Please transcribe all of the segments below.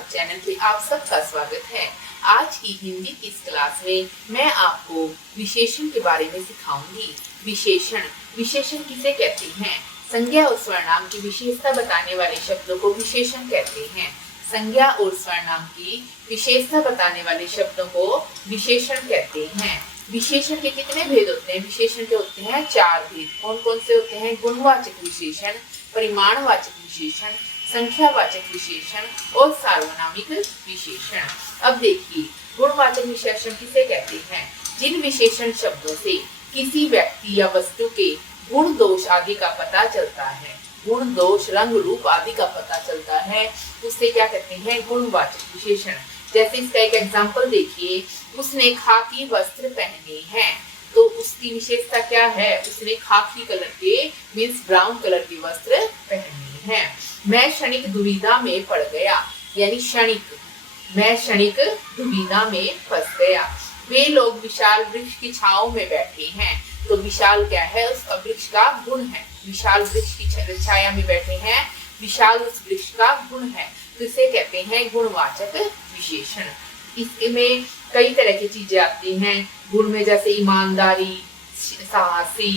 अध्यापक चैनल पे आप सबका स्वागत है। आज की हिंदी की इस क्लास में मैं आपको विशेषण के बारे में सिखाऊंगी। विशेषण किसे कहते हैं? संज्ञा और सर्वनाम की विशेषता बताने वाले शब्दों को विशेषण कहते हैं। संज्ञा और सर्वनाम की विशेषता बताने वाले शब्दों को विशेषण कहते हैं। विशेषण के कितने भेद होते हैं? विशेषण के होते हैं 4 भेद। कौन कौन से होते हैं? गुणवाचक विशेषण, परिमाणवाचक विशेषण, संख्यावाचक विशेषण और सार्वनामिक विशेषण। अब देखिए, गुणवाचक विशेषण किसे कहते हैं? जिन विशेषण शब्दों से किसी व्यक्ति या वस्तु के गुण दोष आदि का पता चलता है, गुण दोष रंग रूप आदि का पता चलता है, उसे क्या कहते हैं? गुणवाचक विशेषण। जैसे इसका एक एग्जाम्पल देखिए, उसने खाकी वस्त्र पहने हैं, तो उसकी विशेषता क्या है? उसने खाकी कलर के मीन्स ब्राउन कलर के वस्त्र पहने हैं। मैं क्षणिक दुविधा में पड़ गया, यानी मैं क्षणिक दुविधा में फंस गया। वे लोग विशाल वृक्ष की छांव में बैठे हैं, तो विशाल क्या है? उसका वृक्ष का गुण है। विशाल वृक्ष की छाया में बैठे हैं, विशाल उस वृक्ष का गुण है, तो इसे कहते हैं गुणवाचक विशेषण। इसमें कई तरह की चीजें आती हैं गुण में, जैसे ईमानदारी, साहसी,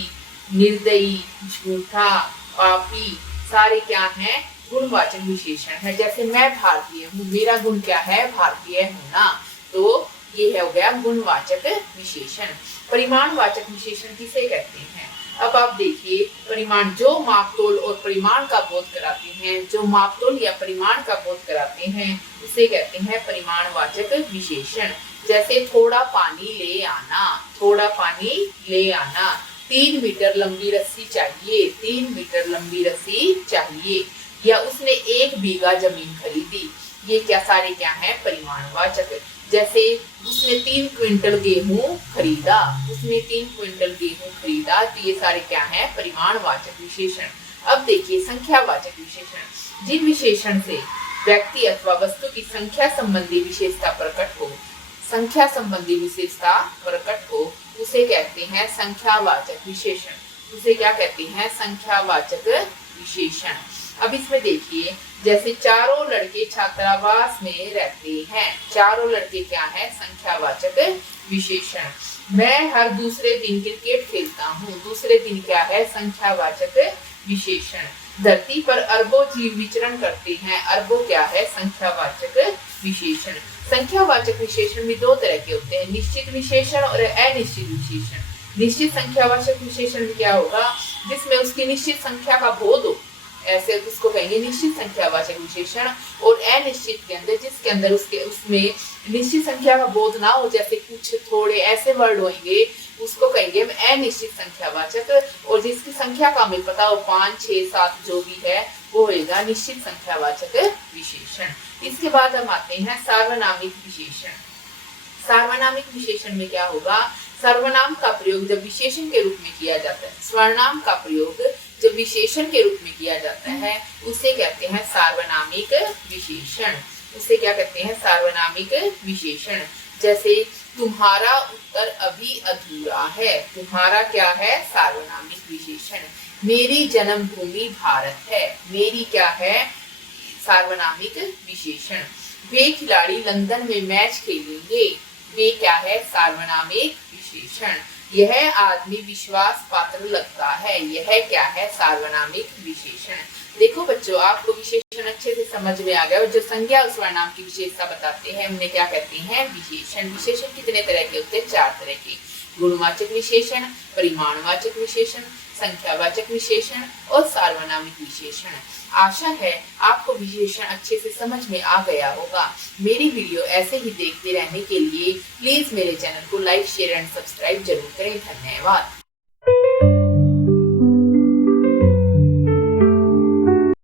निर्दयी, झूठा, पापी, सारे क्या हैं? गुणवाचक विशेषण है। जैसे मैं भारतीय हूँ, मेरा गुण क्या है? भारतीय होना, तो ये हो गया गुणवाचक विशेषण। परिमाणवाचक विशेषण किसे कहते हैं? अब आप देखिए, परिमाण जो मापतोल और परिमाण का बोध कराते हैं, जो मापतोल या परिमाण का बोध कराते हैं, उसे कहते हैं परिमाणवाचक विशेषण। जैसे थोड़ा पानी ले आना, थोड़ा पानी ले आना, 3 मीटर लंबी रस्सी चाहिए, 3 मीटर लंबी रस्सी चाहिए, या उसने 1 बीघा जमीन खरीदी, ये क्या सारे क्या है? परिमाणवाचक। जैसे उसने 3 क्विंटल गेहूं खरीदा, उसने 3 क्विंटल गेहूं खरीदा, तो ये सारे क्या है? परिमाणवाचक विशेषण। अब देखिए संख्यावाचक विशेषण। जिन विशेषण से व्यक्ति अथवा वस्तु की संख्या संबंधी विशेषता प्रकट हो, संख्या संबंधी विशेषता प्रकट हो, उसे कहते हैं संख्यावाचक विशेषण। उसे क्या कहते हैं? संख्यावाचक विशेषण। अब इसमें देखिए, जैसे चारों लड़के छात्रावास में रहते हैं, चारों लड़के क्या है? संख्यावाचक विशेषण। मैं हर दूसरे दिन क्रिकेट खेलता हूँ, दूसरे दिन क्या है? संख्यावाचक विशेषण। धरती पर अरबों जीव विचरण करते हैं, अरबों क्या है? संख्यावाचक विशेषण। संख्यावाचक विशेषण भी 2 तरह के होते हैं, निश्चित विशेषण और अनिश्चित विशेषण। निश्चित संख्यावाचक विशेषण क्या होगा? जिसमें उसकी निश्चित संख्या का बोध हो, ऐसे उसको कहेंगे निश्चित संख्यावाचक विशेषण। और अनिश्चित के अंदर, जिसके अंदर उसमें निश्चित संख्या का बोध ना हो, जैसे कुछ थोड़े ऐसे वर्ड होंगे, उसको कहेंगे अनिश्चित संख्यावाचक। और जिसकी संख्या का हमें पता हो, 5, 6, 7 जो भी है, वो होगा निश्चित संख्यावाचक विशेषण। इसके बाद हम आते हैं सार्वनामिक विशेषण। सार्वनामिक विशेषण में क्या होगा? सर्वनाम का प्रयोग जब विशेषण के रूप में किया जाता है, सर्वनाम का प्रयोग जब विशेषण के रूप में किया जाता है, उसे कहते हैं सार्वनामिक विशेषण। उसे क्या कहते हैं? सार्वनामिक विशेषण। जैसे तुम्हारा उत्तर अभी अधूरा है, तुम्हारा क्या है? सार्वनामिक विशेषण। मेरी जन्मभूमि भारत है, मेरी क्या है? सार्वनामिक विशेषण। वे खिलाड़ी लंदन में मैच खेलेंगे, वे क्या है? सार्वनामिक विशेषण। यह आदमी विश्वास पात्र लगता है, यह क्या है? सार्वनामिक विशेषण। देखो बच्चों, आपको विशेषण अच्छे से समझ में आ गया। और जो संज्ञा और सर्वनाम की विशेषता बताते हैं, उन्हें क्या कहते हैं? विशेषण। विशेषण कितने तरह के होते हैं? 4 तरह के। गुणवाचक विशेषण, परिमाणवाचक विशेषण, संख्यावाचक विशेषण और सार्वनामिक विशेषण। आशा है आपको विशेषण अच्छे से समझ में आ गया होगा। मेरी वीडियो ऐसे ही देखते रहने के लिए प्लीज मेरे चैनल को लाइक, शेयर एंड सब्सक्राइब जरूर करें। धन्यवाद।